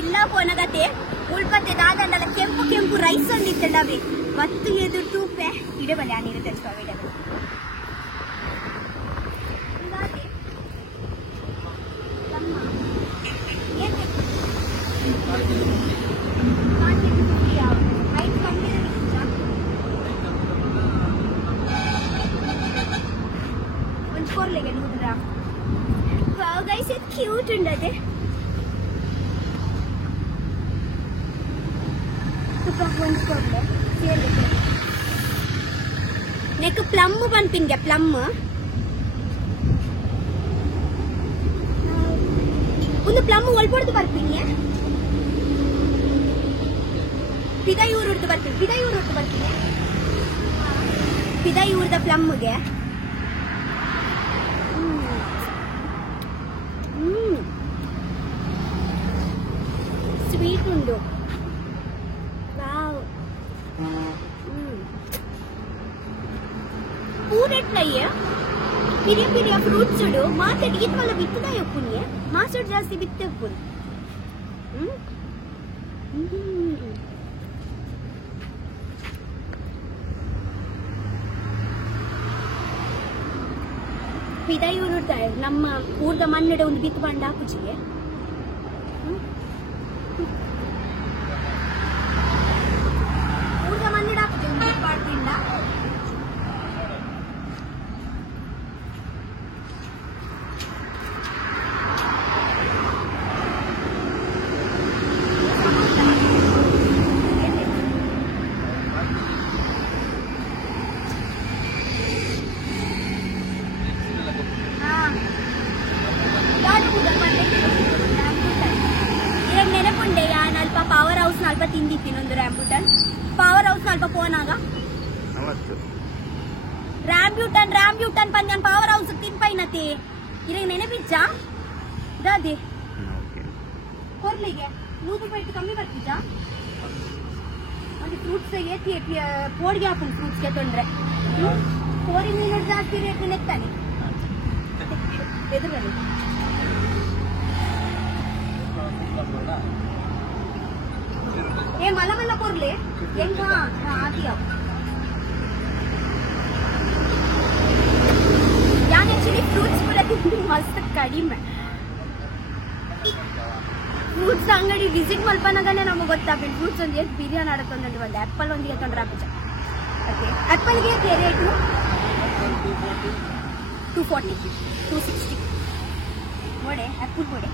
ಇಲ್ಲ ಪೋನಗತೆ ಉಳ್ಪತ್ತೆ ದಾದಂಡಲ ಕೆಂಪು ಕೆಂಪು ರೈಸ್ ಒಂದಿತ್ತಂಡವೆ ಮತ್ತು ಎದುರು ತೂಪೆ ಇಡಬಲ್ಲ ನೀರು ತೆಗೆಸ್ಕೊ ಇಡಬಲ್ಲ ಒಂಚ್ಕೋರ್ಲೆಗೆ ನೋಡ್ರ ಗೈಸ್ ಇದು ಕ್ಯೂಟ್ ಉಂಡದೆ ಒಂಚ್ಕೋರ್ಲೆ ನೆಕ್ ಪ್ಲಮ್ ಬಂತಿನ್ಗೆ ಪ್ಲಮ್ ಒಂದು ಪ್ಲಮ್ ಒಳ್ಬಡ್ದು ಬರ್ತೀನಿ ಪಿದಾಯೂರ್ದು ಬರ್ತೀನಿ ಪಿದಾಯೂರ್ದ ಪ್ಲಮ್ಗೆ ಸ್ವೀಟ್ ಉಂಡು ಪೂರೆಟ್ಲಯ್ಯ ಪಿರಿಯ ಪಿರಿಯ ಫ್ರೂಟ್ಸ್ ಉಡು ಮಾತಾಡಿ ಇದು ಮಲ್ಲ ಬಿತ್ತದಾಯ ಪುಣ್ಯ ಮಾಸೋಡ್ ಜಾಸ್ತಿ ಬಿತ್ತೆ ಪುಣ್ ಪಿದಾಯೂರು ನಮ್ಮ ಊರ್ದ ಮಣ್ಣೆಡೆ ಒಂದು ಬಿತ್ತು ಬಂಡ ಹಾಕುಚಿಗೆ ಊರ್ದ ಮಣ್ಣೆಡೆ ಹಾಕುಚಿ ಮಾಡ್ತಿಲ್ಲ ಪವರ್ ಹೌಸ್ ನಲ್ಪ ತಿಂದಿತ್ತೀನಿ ಒಂದು ರ್ಯಾಂಬ್ಯೂಟನ್ ಪವರ್ ಹೌಸ್ ನಲ್ಪ ಪೋನಾಗ ರ್ಯಾಂಬ್ಯೂಟನ್ ಪಂದ್ಯಾನ್ ಪವರ್ ಹೌಸ್ ತಿನ್ಪೈನತಿ ಇರಾಗ ನೆನಪಿಜ್ಜ ದಾದಿ ಕೊರ್ಲಿಗೆ 100 ರೂಪಾಯಿ ಕಮ್ಮಿ ಬರ್ತಿಜ್ಜ ಒಂದು ಫ್ರೂಟ್ಸ್ ಏತಿ ಪೋಡ್ಗೆ ಹಾಕೊಂಡು ಫ್ರೂಟ್ಸ್ಗೆ ತೊಂದ್ರೆ ಕೋರಿ ಮೀನು ಜಾಸ್ತಿ ರೇಟ್ ನೆಕ್ತಾನೆ ಎದುರಲ್ಲಿ ಮಲ್ಲ ಮಲ್ಲ ಕೊರ್ಲಿ ಹೆಂಗ ಆದಿಯಾವ ಯಾನ್ ಆಕ್ಚುಲಿ ಫ್ರೂಟ್ಸ್ ಕೂಡ ತಿಂದು ಮಸ್ತ್ ಕಡಿಮೆ ಫ್ರೂಟ್ಸ್ ಅಂಗಡಿ ವಿಸಿಟ್ ಮಲ್ಪನಾಗನೇ ನಮಗೆ ಗೊತ್ತಾಗ್ಬಿಟ್ಟು ಫ್ರೂಟ್ಸ್ ಒಂದು ಎಷ್ಟು ಬಿರಿಯಾನಿ ಆಡತ್ತೊಂದು ಒಂದು ಆ್ಯಪಲ್ ಒಂದಿಗೆ ತೊಂದ್ರೆ ಆಪಿಚ ಓಕೆ ಆ್ಯಪಲ್ಗೆ ರೇಟು 240 260 ಬೋಡೆ ಆ್ಯಪಲ್ ಬೋಡೆ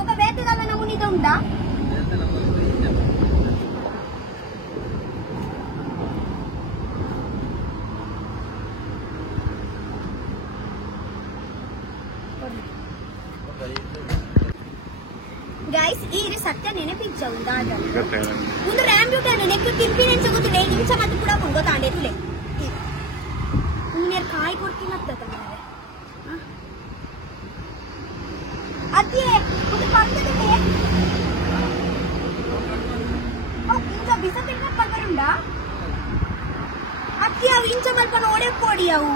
ఒక వేతనాల నమూనిద ఉందా ಗೈಸ್ ಈ ಸತ್ಯ ನೆನಪಿಜ್ಜ ಉಂದಾ ಒಂದು ರ್ಯಾಂಬ್ಯೂಟನ್ ನೆಕ್ಕು ತಿಂಪಿನೆಂಚ ಗೊತ್ತು ಡೇ ನಿಮಿಷ ಮತ್ತೆ ಕೂಡ ಗೊತ್ತಾಂಡೆ ತುಲೆ ನೀರು ಕಾಯಿ ಕೊಡ್ತೀನಿ ಅಂತ ಅದೇ ಒಂದು ಪಂಕದಲ್ಲೇ ಇಂಚ ಬಿಸ ತಿನ್ನ ಪಂಕರುಂಡ ಅಕ್ಕಿ ಅವು ಇಂಚ ಮಲ್ಪನ ಒಡೆ ಕೊಡಿ ಅವು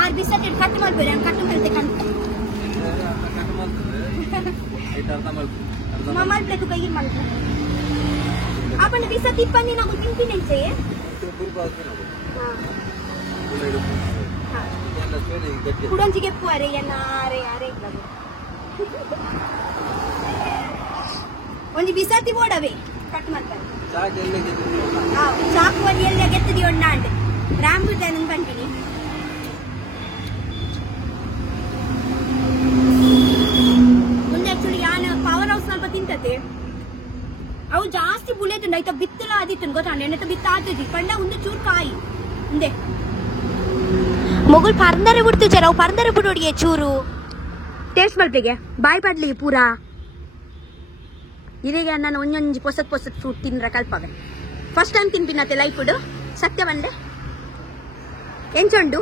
6 ಬಿಸ ತಿಟ್ಟು ಕಟ್ಟು ಮಲ್ಪೇರೆ ಕಟ್ಟು ಮಲ್ತೆ ಕಂತ ಮಲ್ಪೆ ತು ಕೈ ಮಲ್ಪೆ आपण बिस तिप्पनी ना कुछ नहीं चाहिए कुड़न जी के पुआरे या ना आरे आरे लगे ओंजी बिसाती बोडवे कट मत चाक एल्ले गेत्ती हां चाक वली एल्ले गेत्ती ओंडांड रामबुटन कंटिनी ಮುಂದೆ ಆಕ್ಚುಲಿ ಯಾನ ಪವರ್ ಹೌಸ್ ಸ್ವಲ್ಪ ತಿಂತತೆ ಅವು ಜಾಸ್ತಿ ಬುಲೆತುಂಡ ಐತ ಬಿತ್ತಲ ಆದಿತ್ತು ಗೊತ್ತಾಂಡ ಎಣ್ಣೆ ಬಿತ್ತ ಆತದಿ ಪಂಡ ಒಂದು ಚೂರು ಕಾಯಿ ಮುಂದೆ ಮೊಗಲ್ ಪರ್ದರೆ ಬಿಡ್ತು ಜರ ಅವು ಪರ್ದರೆ ಬಿಡೋಡಿಗೆ ಚೂರು ಟೇಸ್ಟ್ ಮಲ್ಪೆಗೆ ಬಾಯ್ ಪಡ್ಲಿಗೆ ಪೂರಾ ಇದೀಗ ನಾನು ಒಂದೊಂದು ಪೊಸತ್ ಫ್ರೂಟ್ ತಿನ್ರ ಕಲ್ಪವೆ ಫಸ್ಟ್ ಟೈಮ್ ತಿನ್ಪಿನತ್ತೆ ಲೈಫ್ ಫುಡ್ ಸತ್ಯ ಬಂದೆ ಎಂಚೊಂಡು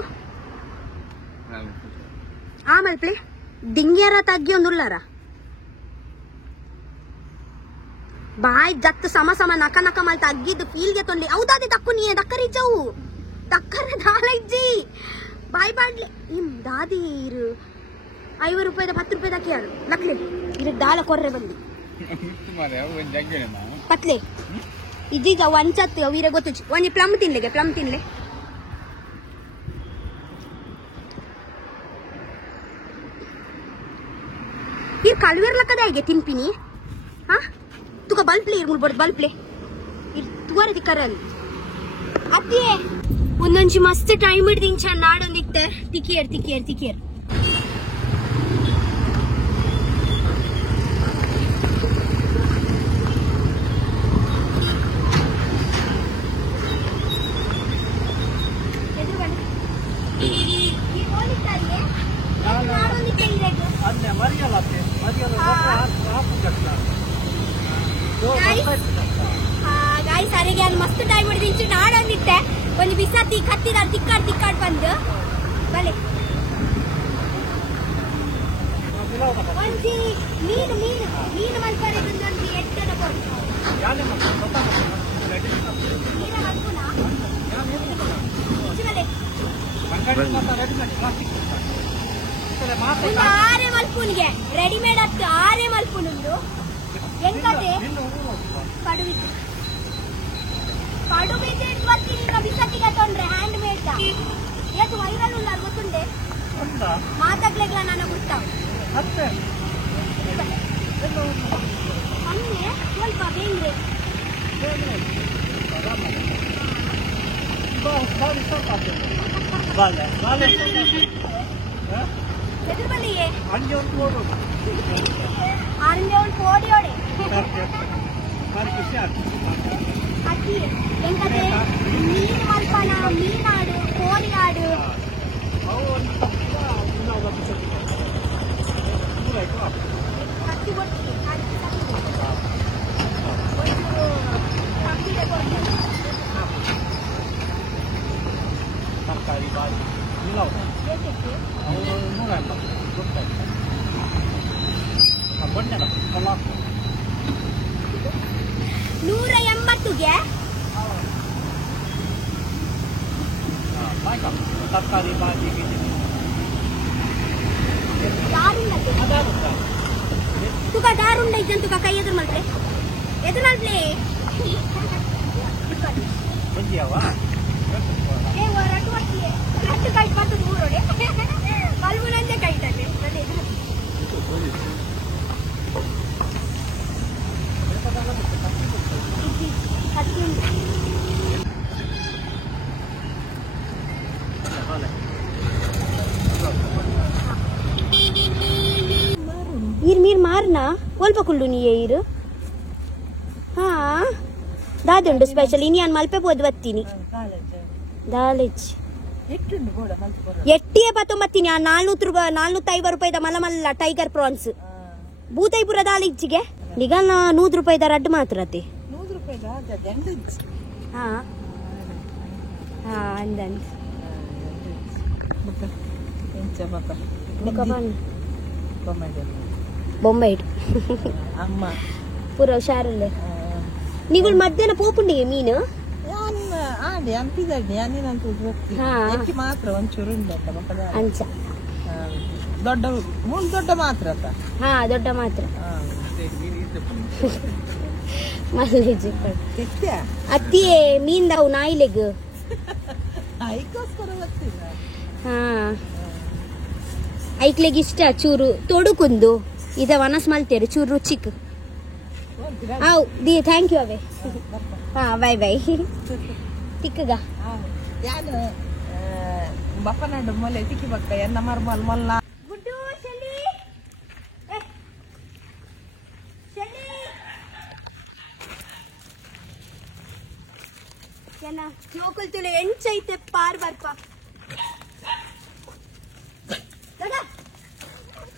ಆ ಮಲ್ಪೆ ದಿಂಗ್ಯಾರ ತಗ್ಗಿ ಒಂದುಲ್ಲಾರ ಬಾಯ್ ಜತ್ ಸಮ ಸಮ ನಕ ನಕ ಮಲ್ತ ಅಗ್ಗಿದ್ದು ಫೀಲ್ಗೆ ತೊಂಡಿ ಹೌದಾದಿ ತಕ್ಕು ನೀ ದಕ್ಕರ್ ಇಜ್ಜವು ದಕ್ಕರ ದಾಲ ಇಜ್ಜಿ ಬಾಯ್ ಬಾಡ್ಲೆ ದಾದಿ ಇರು 5 ರೂಪಾಯಿದ 10 ರೂಪಾಯಿದಕ್ಕೆ ಯಾರು ಲಕ್ಲೆ ಇದು ದಾಲ ಕೊರ್ರೆ ಬಂದು ಪತ್ಲೆ ಇಜ್ಜಿಜ ಒಂಚತ್ತು ಅವೀರ ಗೊತ್ತು ಒಂಜಿ ಪ್ಲಮ್ ತಿನ್ಲೆ ಈ ಕಲ್ವೇರ್ ಲಕ್ಕದ ಹೇಗೆ ತಿನ್ಪಿನಿ ಹಾ ತುಕ ಬಲ್ಪ್ಲೆ ಇರ್ಮುಲ್ಬಾರ್ದು ಬಲ್ಪ್ಲೆ ತುವರ ತಿಕ್ಕರಲ್ಲಿ ಅತ್ತೆ ಒಂದೊಂಜಿ ಮಸ್ತ್ ಟೈಮ್ ಹಿಡ್ದಿಂಚ ನಾಡೊಂದಿತ್ತೆ ತಿಕ್ಕಿಯರ್ ಸರಿಗೆ ಅಲ್ಲಿ ಮಸ್ತ್ ಟೈಮ್ ಹಿಡಿದಿಂಚು ನಾಡೊಂದಿತ್ತೆ ಒಂದು ಬಿಸತಿ ಕತ್ತಿದ ತಿಕ್ಕಾಡ್ ಬಂದು ಬಲೆ ಒಂಜಿ ಮೀನು ಮಲ್ಪರೆ ಒಂದು ಎಟ್ಟನ ಕೊಡು ಆರೆ ಮಲ್ಪುನಿಗೆ ರೆಡಿಮೇಡ್ ಹತ್ತು 6 ಮಲ್ಪುನುಂದು ಎಂಕತೆ ಪಡುಬಿದ್ದೆ ಬರ್ತೀನಿ ಬಿಸತ್ತಿಗೆ ತೊಂದ್ರೆ ಹ್ಯಾಂಡ್ ಮೇಡ್ ಎಷ್ಟು ವೈರಲ್ ಉಂಡ ಗೊತ್ತುಂಡೆ ಮಾತಾಡ್ಲಿಲ್ಲ ನಾನು ಗೊತ್ತಾವ ಅನ್ನೆ ಸ್ವಲ್ಪ ಬೇಂದ್ರೆ ಎದುರು ಬಲ್ಲಿಯೇ ಅಂಜೆ ಒಂದು ಕೋಡಿಯೋಡೆ ಅಕ್ಕಿ ಎಂಕತೆ ಮೀನು ಮಲ್ಪನ ಮೀನಾಡು ಕೋರಿಯಾಡು ಅಕ್ಕಿ ಕೊಡ್ತೀನಿ ತರಕಾರಿ ಬಾಜಿ $180ಗೆ ತರಕಾರಿ ಬಾಜಿ ತುಕ ದಾರುಂಡ ಇದ್ದಂತ ತುಕ ಕೈ ಎದುರು ಮಲ್ಪೆ ರಟ್ಟು ಕೈ ಪತ್ತು ಮೂರೋಡೆ ಬಲ್ಬುನಂತೆ ಕೈತದೆ మీరు మారినా కోల్పకుళ్ళు నీ ఏరు దాదుండు స్పెషల్ ఇని అని మల్పే పోదు వత్తిని దాలేజ్ ಎಟ್ಟಿಯೇ 19 450 ಮಲ್ಲ ಮಲ್ಲ ಟೈಗರ್ ಪ್ರಾನ್ಸ್ ಬೂತೈಪುರ ದಾಲಿಚ್ಚಿಗೆ ಈಗ ₹100 ರಡ್ಡು ಮಾತ್ರ ಅತಿ ಅಂದಂತ ಬೊಂಬೈ ಅಮ್ಮ ಪೂರ ಹುಷಾರಲ್ಲೇ ನೀವು ಮಧ್ಯಾಹ್ನ ಪೋಪುಂಡಿಗೆ ಮೀನು ಮಾತ್ರ ಒಂಚೂರು ಅಂಚ ದೊಡ್ಡ ಮಾತ್ರ ದೊಡ್ಡ ಮಾತ್ರ ಅತ್ತಿಯೇ ಮೀನ್ದಾವು ನಾಯಿಲೆಗ್ ಐಕ್ಲೆಗ್ ಇಷ್ಟ ಚೂರು ತೊಡುಕುಂದು ಇದ ವನಸ್ ಮಲ್ತೇರು ಚೂರು ರುಚಿಕ್ ಥ್ಯಾಂಕ್ ಯು ಅವೇ ಬೈ ತಿಕ್ಕಗ ಬಪ್ಪನಾಡು ಮೊಲೆ ತಿಕ್ಕಿ ಬಕ್ಕ ಎನ್ನ ಮರ್ಮಲ್ ಮೊಲ್ಲ ಗುಡ್ಡು ಶೆಲ್ಲಿ ಎನ್ನ ಜೋಕುಲ್ ತುಲೆ ಎಂಚೈತೆ ಪಾರ್ ಬರ್ಪ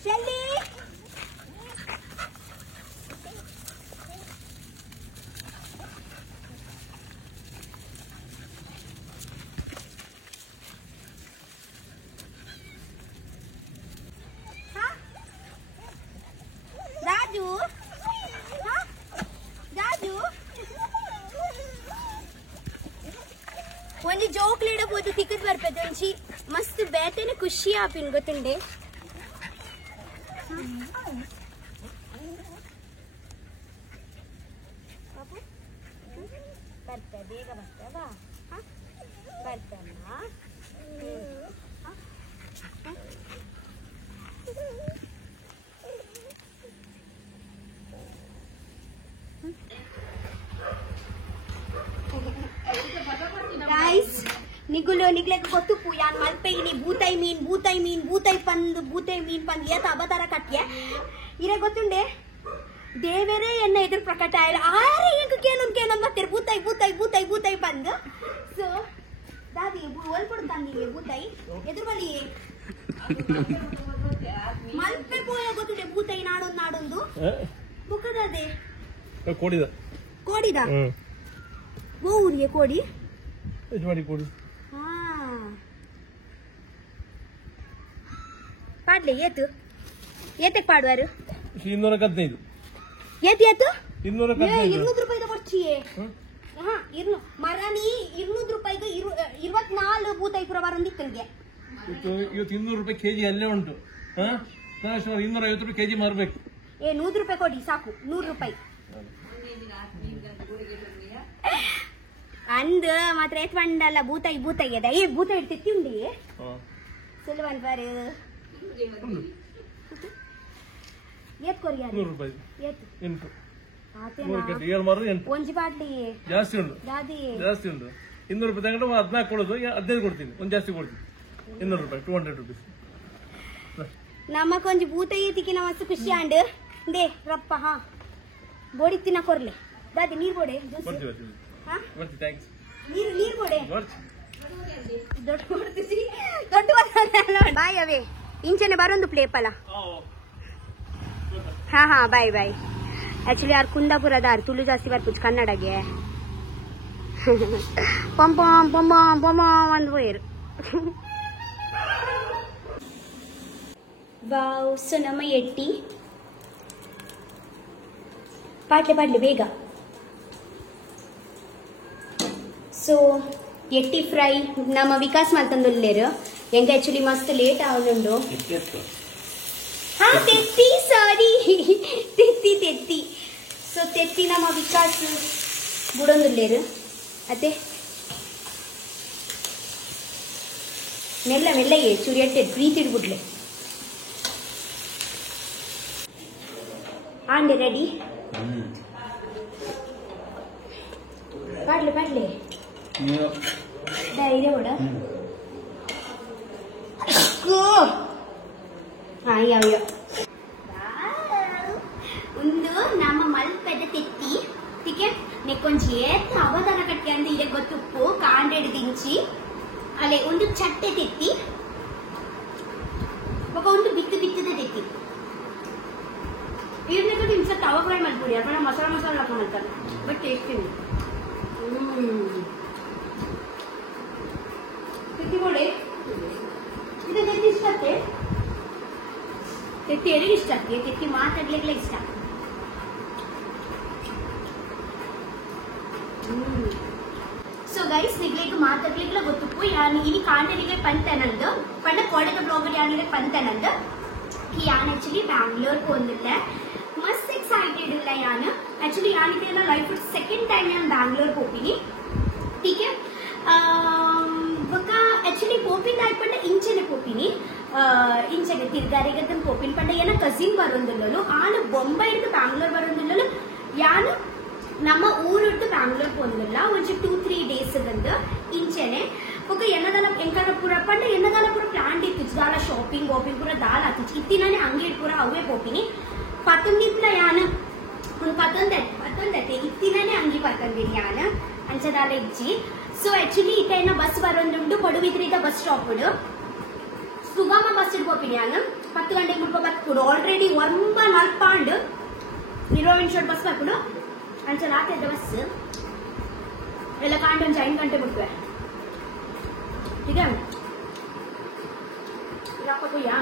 ಶೆಲ್ಲಿ ಒಂಜಿ ಜೋಕ್ಲೇಡ ಪೋದು ತಿಕ್ಕದ್ ಬರ್ಪದ ಒಂಜಿ ಮಸ್ತ್ ಬೇತೆನೆ ಖುಷಿ ಆಪಿನ್ ಗೊತ್ತುಂಡೆ. ಬರ್ತ ಬೇಗ ಬರ್ತವಾ ಬರ್ತಮ್ಮ. ನಿಗ್ಲೆಗ್ ಗೊತ್ತುಪ್ಪು ಯಾನ್ ಮಲ್ಪೆಗಿನಿ ಬೂತೈ ಮೀನ್ ಪಂದ್ ಏತ ಅಬತಾರ ಕಟ್ಗೆ ಇರೇ ಗೊತ್ತುಂಡೆ ದೇವರೇ ಎನ್ನ ಎದುರು ಪ್ರಕಟ ಆಯ್ಲ ಆರೆ ಈಗ ಕೇನೊಂದ್ ಮತ್ತೆ ಬೂತೈ ಬಂದು ಸೊ ದಾದಿ ಒಲ್ಪಡು ತಂದಿಗೆ ಬೂತೈ ಎದುರು ಬಲಿ ಮಲ್ಪೆ ಪೋಯ ಗೊತ್ತುಂಡೆ ಬೂತೈ ನಾಡೊಂದು ಬುಕ್ಕದಾದೆ ಕೋಡಿದ ಊರಿಗೆ ಕೋಡಿ ಪಾಡ್ಲೆ ಏತಕ್ ಪಾಡುವಾರು 215 ಏತು 200 ರೂಪಾಯಿ ಕೊಡ್ಚಿಯೇ ಮರಾನಿ 200 ರೂಪಾಯಿಗೆ 24 ಬೂತೈಪುರ ಬರಂದಿತ್ತಲ್ಗೆ ಇವತ್ತು 200 ರೂಪಾಯಿ ಕೆಜಿ ಅಲ್ಲೇ ಉಂಟು 250 ರೂಪಾಯಿ ಕೆಜಿ ಮಾರ್ಬೇಕು 100 ರೂಪಾಯಿ ಕೊಡಿ ಸಾಕು 100 ರೂಪಾಯಿ ಅಂದ ಮಾತ್ರ ಏತ್ ಬಂಡಲ್ಲ ಬೂತಾಯಿ ಅದ ಬೂತಾಯಿ ಇಡ್ತಿತ್ತಿ ಉಂಡಿ ಸುಲ್ವನ್ ಬಾರು ಏತ್ ಕೊರಿಯ 100 ರೂಪಾಯಿ ಏತ್ 8 ಒಂಜಿ ಬಾಟ್ಲಿ ಜಾಸ್ತಿ ಉಂಟು 200 ರೂಪಾಯಿ ತಗೊಂಡು 14 ಕೊಡೋದು 15 ಕೊಡ್ತೀನಿ ಒಂದು ಜಾಸ್ತಿ ಕೊಡ್ತೀನಿ 200 ರೂಪಾಯಿ 200 ರೂಪೀಸ್ ನಮಕೊಂಜಿ ಬೂತಾಯಿ ತಿಕ್ಕಿನ ಮಸ್ತ್ ಖುಷಿ ಆಂಡ್ ದೇ ರಪ್ಪ ಬೋಡಿ ತಿನ್ನ ಕೊರ್ಲೆ ದಾದಿ ನೀರ್ ಬೋಡೆ ನೀರ್ ಬೋಡೆ ದೊಡ್ಡ ಬಾಯ್ ಅವೇ ಇಂಚನೆ ಬರೊಂದು ಪ್ಲೇಪಲ್ಲ ಹಾ ಬಾಯ್ ಆಕ್ಚುಲಿ ಯಾರು ಕುಂದಾಪುರದ ತುಳು ಜಾಸ್ತಿ ಬರ್ಪುಜ್ ಕನ್ನಡಗೆ ಪಂಪ ಒಂದು ಹೋಯರು ವಾವ್ ಸೊ ನಮ್ಮ ಎಟ್ಟಿ ಪಾಟ್ಲೆ ಬೇಗ ಸೊ ಎಟ್ಟಿ ಫ್ರೈ ನಮ್ಮ ವಿಕಾಸ್ ಮಲ್ತಂದುಲ್ಲೇರು ಎಂಗ ಆಕ್ಚುಲಿ ಮಸ್ತ್ ಲೇಟ್ ಆವನುಂಡು ತೆತ್ತಿ ಸಾರಿ ತೆತ್ತಿ ಸೊ ತೆತ್ತಿ ನಮ್ಮ ವಿಕಾಸ್ ಬುಡೊಂದುಲ್ಲೇರು ಅತ್ತೆ ಮೆಲ್ಲಗೆ ಚೂರಿ ಎಟ್ಟೆ ಪ್ರೀತಿ ಇಡ್ಬಿಡ್ಲೆ ಆಂಡೆ ರೆಡಿ ಪಾಡ್ಲೆ ಧೈರ್ಯ ಕೂಡ ಒಂದು ನಮ್ಮ ಮಲ್ಪದ ತೆತ್ತಿ ಟಿಕೆಟ್ ನೆಕ್ಕೊಂಜಿ ಏತ್ ಅವಧಾನ ಕಟ್ಟಿ ಅಂತ ಇದೆ ಗೊತ್ತುಪ್ಪು ಕಾಂಡೆಡ್ ದಿಂಚಿ ಅಲ್ಲೇ ಒಂದು ಚಟ್ಟೆ ತೆತ್ತಿ ಒಂದು ಬಿತ್ತದ ತೆತ್ತಿ ಈರ್ನೆಗಟ್ಟು ಇಂಚ ತವ ಫ್ರೈ ಮಾಡ್ಬಿಡಿ ಯಾಕಂದ್ರೆ ಮಸಾಲ ಹಾಕೊಂಡು ಮಾಡ್ತಾರೆ ಬಟ್ ಟೇಸ್ಟಿ ತೆತ್ತಿ ಕೊಡಿ ಇದು ತೆತ್ತಿ ಇಷ್ಟ ತೆತ್ತಿ ಎಲ್ಲಿಗೆ ಇಷ್ಟ ತೆತ್ತಿ ಮಾತಾಡ್ಲಿಕ್ಕೆ ಇಷ್ಟ ಸೊ ಗೈಸ್ ನಿಗ್ಲಿಕ್ಕೆ ಮಾತಾಡ್ಲಿಕ್ಕೆ ಗೊತ್ತುಪ್ಪು ಇನಿ ಕಾಂಡಲಿಗೆ ಪಂತನಂದು ಪಂಡ ಕೋಡದ ಬ್ಲಾಗರ್ ಯಾನಿಗೆ ಪಂತನಂದು ಯಾನ್ ಆಕ್ಚುಲಿ ಬ್ಯಾಂಗ್ಳೂರ್ ಹೋಗಿಲ್ಲ ಮಸ್ತ್ ಎಕ್ಸೈಟೆಡ್ ಇಲ್ಲ ಯಾನ್ ಆಕ್ಚುಲಿ ಯಾನಿಗೆ ಲೈಫ್ ಸೆಕೆಂಡ್ ಟೈಮ್ ಯಾನ್ ಬ್ಯಾಂಗ್ಳೂರ್ ಹೋಗ್ತೀನಿ ठीक है एक्चुअली पोपिन आयपंड इंचने पोपिनी इंचने तिरगारिगतन पोपिन पंड येना कजिन बरोंदुल्लु आन बॉम्बे इड्ड बैंगलोर बरोंदुल्लु यान ನಮ್ಮ ಊರುಟ್ಟು ಬ್ಯಾಂಗ್ಳೂರ್ ಪೋಂದಿಲ್ಲ ಒಂಚ 2-3 ಡೇಸ್ ಬಂದ ಇಂಚನೆ ಒಕ ಎನ್ನದಲ ಎಂಕನ ಪೂರ ಪಂಡ ಎನ್ನದಲ ಪೂರ ಪ್ಲಾನ್ ಇತ್ತು ದಾಲ ಶಾಪಿಂಗ್ ಪೂರ ದಾಲ ಆತಿಚ್ ಇತ್ತಿನಾನೆ ಅಂಗಡಿ ಪೂರ ಅವೇ ಪೋಪಿನಿ ಪತಂದಿತ್ಲ ಯಾನ ಒಂದು ಪತಂದತೆ ಇತ್ತಿನಾನೆ ಅಂಗಿ ಪತಂದಿರಿ ಯಾನ ಅಂಚದಾಲ ಇಜ್ಜಿ ಸೊ ಆಕ್ಚುಲಿ ಇತೈನ ಬಸ್ ಬರೋಂದುಂಡು ಕೊಡುವಿದ್ರಿದ ಬಸ್ ಸ್ಟಾಪ್ ಸುಗಮ ಬಸ್ ಪೋಪಿನಿ ಯಾನ 10 ಗಂಟೆಗೆ ಮುಟ್ಟ ಬತ್ಕುಡು ಆಲ್ರೆಡಿ 1:40 ಹೀರೋಯಿನ್ ಶೋಟ್ ಬಸ್ ಬರ್ಕುಡು अंच रात बस ಎಲ್ಲ ಕಾಂಡ 5 ಗಂಟೆ ಬಿಟ್ವೆ ठीक है ಯಾಕೋ ಯಾ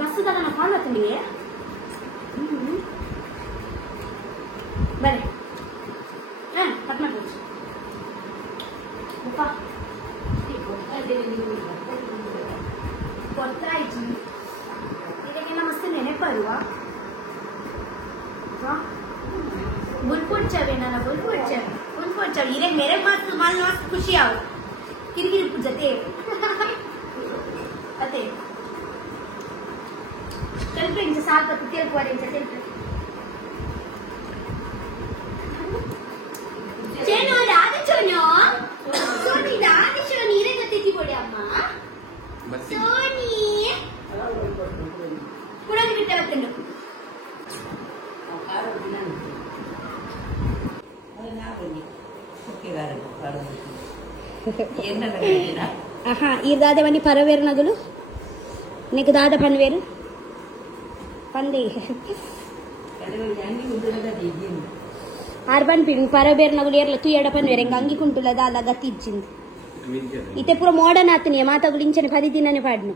ಬಸ್ ದಾಗ ನಾನು ಕಾಲ್ ಮಾಡ್ತೀನಿ ನಿಮಗೆ ಬನ್ನಿ ಕಟ್ ಮಾಡ್ಬೋದು ಗೊತ್ತಾಯ್ತು ಇದಕ್ಕೆಲ್ಲ ಮಸ್ತ್ ನೆನಪಲ್ವ ಬುಲ್ಪುಡ್ಚವೇನಲ್ಲ ಬುಲ್ಪುಡ್ಚವೆ ಇದೇ ಮೇರೆ ಮಸ್ತ್ ಮಸ್ತ್ ಖುಷಿ ಆಗ ಕಿರಿಕಿರಿ ಜೊತೆ ಅದೇ ಸ್ವಲ್ಪ ಇಂಚ ಸಾಕು ತಿಳ್ಕುವರೆ ಇಂಚ ತಿಳ್ಕ ಚೇನೋ ರಾಧ ಚೋನೋ ಸೋನಿ ರಾಧ ಚೋನಿ ಇರೇ ಗೊತ್ತೈತಿ ಬೋಡಿ ಅಮ್ಮ ಸೋನಿ ಕುಡಂಗ್ ಬಿಟ್ಟ ಬರ್ತೇನೆ ఈ దాదవని పరవేరు నగులు నీకు దాద పనివేరు పంది ఆరు పని పరవేరు నగులు ఏర్ల తూ ఎడ పనివేరు ఇంక అంగికుంటులదా అలా గతి ఇచ్చింది ఇతే పూర మోడర్న్ ఆతని మా తగులించని 10 ದಿನನೇ పాడను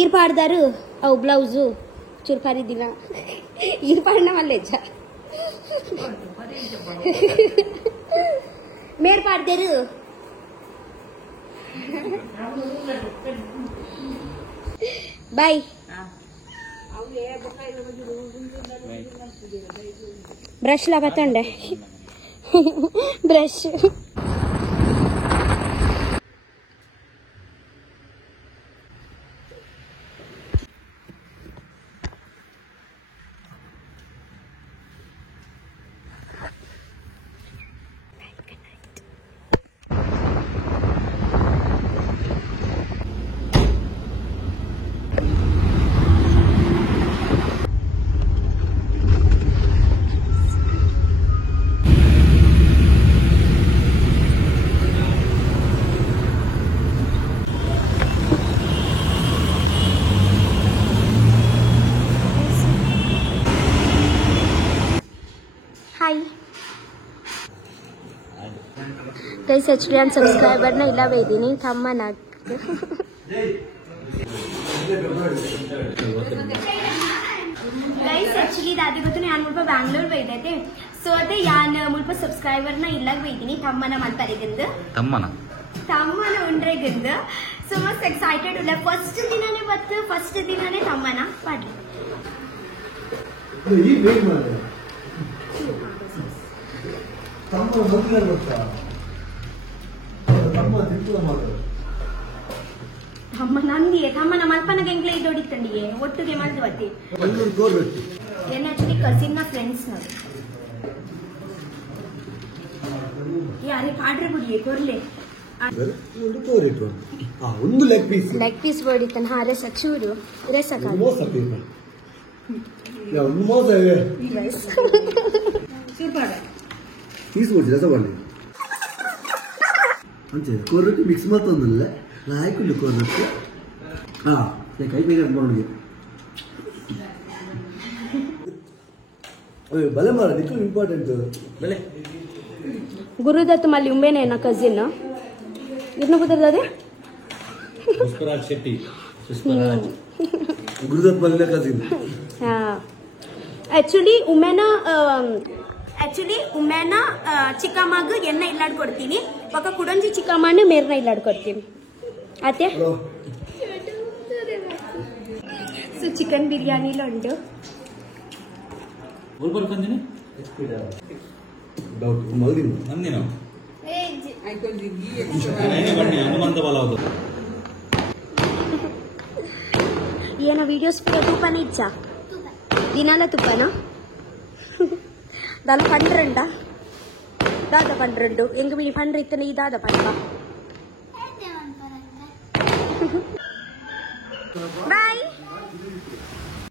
ఈరు పాడదారు అవు బ్లౌజు చూరు 10 ದಿನ ఈరు పాడిన వాళ్ళేచ్చా ಮೇರ್ ಪಾಡ್ದೇರು ಬಾಯ್ ಬ್ರಷ್ ला ಬತ್ತಂಡೆ ಬ್ರಷ್ ಗೈಸ್ ಆಕ್ಚುಲಿ ನಾನು ಸಬ್ಸ್ಕ್ರೈಬರ್ನ ಇಲ್ಲ ಬೈದೀನಿ ತಮ್ಮನ ಗೈಸ್ ಆಕ್ಚುಲಿ ದಾದಿ ಗೊತ್ತು ನಾನು ಮುಲ್ಪ ಬ್ಯಾಂಗ್ಳೂರ್ ಬೈದೈತೆ ಸೊ ಅದೇ ಯಾನ್ ಮುಲ್ಪ ಸಬ್ಸ್ಕ್ರೈಬರ್ನ ಇಲ್ಲ ಬೈದೀನಿ ತಮ್ಮನ ಮಲ್ಪರಿಗಿಂದು ತಮ್ಮನ ಉಂಡ್ರೆಗಿಂದು ಸೊ ಮಸ್ತ್ ಎಕ್ಸೈಟೆಡ್ ಇಲ್ಲ ಫಸ್ಟ್ ದಿನಾನೇ ತಮ್ಮನ ಪಾಡ್ಲಿ ತಮ್ಮ ನಂದಿಯೇ ತಮ್ಮನ ಮಲ್ಪನಗೆ ಎಂಗ್ಲೇ ಇದು ಹೊಡಿತಂಡಿಯೇ ಒಟ್ಟಿಗೆ ಮಾಡ್ದು ಅತ್ತಿ ಏನ್ ಆಕ್ಚುಲಿ ಕಸಿನ್ ನ ಫ್ರೆಂಡ್ಸ್ ನಾವು ಯಾರೇ ಪಾಡ್ರೆ ಬಿಡಿಯೇ ಕೊರ್ಲೆ ಒಂದು ಲೆಗ್ ಪೀಸ್ ಹೊಡಿತಾನೆ ಹಾರೆ ಸಚೂರು ರೆಸಕ తీసుకొచ్చి రసపండి అంతే కొర్రొట్టి మిక్స్ మాత్రం రాయకుండా కొర్రొట్టి నేను అయిపోయిన అనుకోండి భలే మార నీకు ఇంపార్టెంట్ భలే ಗುರುದತ್ ಮಲ್ಲಿ ಉಂಬೇನೆ ನಾ ಕಸಿನ್ ಇನ್ನು ಕುದರದೆ ಪುಷ್ಪರಾಜ್ ಶೆಟ್ಟಿ ಗುರುದತ್ ಮಲ್ಲಿ ಕಸಿನ್ ಆಕ್ಚುಲಿ ಉಮ್ಮೆನ ಚಿಕ್ಕಮ್ಮಗ ಎಣ್ಣೆ ಇಲ್ಲಾಡ್ಕೊಡ್ತೀನಿ ఒక ಕುಡಂಜಿ ಚಿಕ್ಕಮ್ಮನ ಮೇರ್ನ ಇಲ್ಲಾಡ್ಕೊಡ್ತೀನಿ ಅತ್ತೆ ಸೊ ಚಿಕನ್ ಬಿರಿಯಾನಿలో ಉಂಟು ಡೌಟ್ ಮಲ್ದಿ ನಂದಿನ ಹನುಮಂತ ಪಲಾವ್ ಏನ ವಿಡಿಯೋಸ್ ಪೂರ ತುಪ್ಪನ ಇಚ್ಚಾ ದಿನಾಲ ತುಪ್ಪನ దాని 12 దాదా 12 ఎంగ మీ 12 ఇతనే ఈ దాదా 12 బాయ్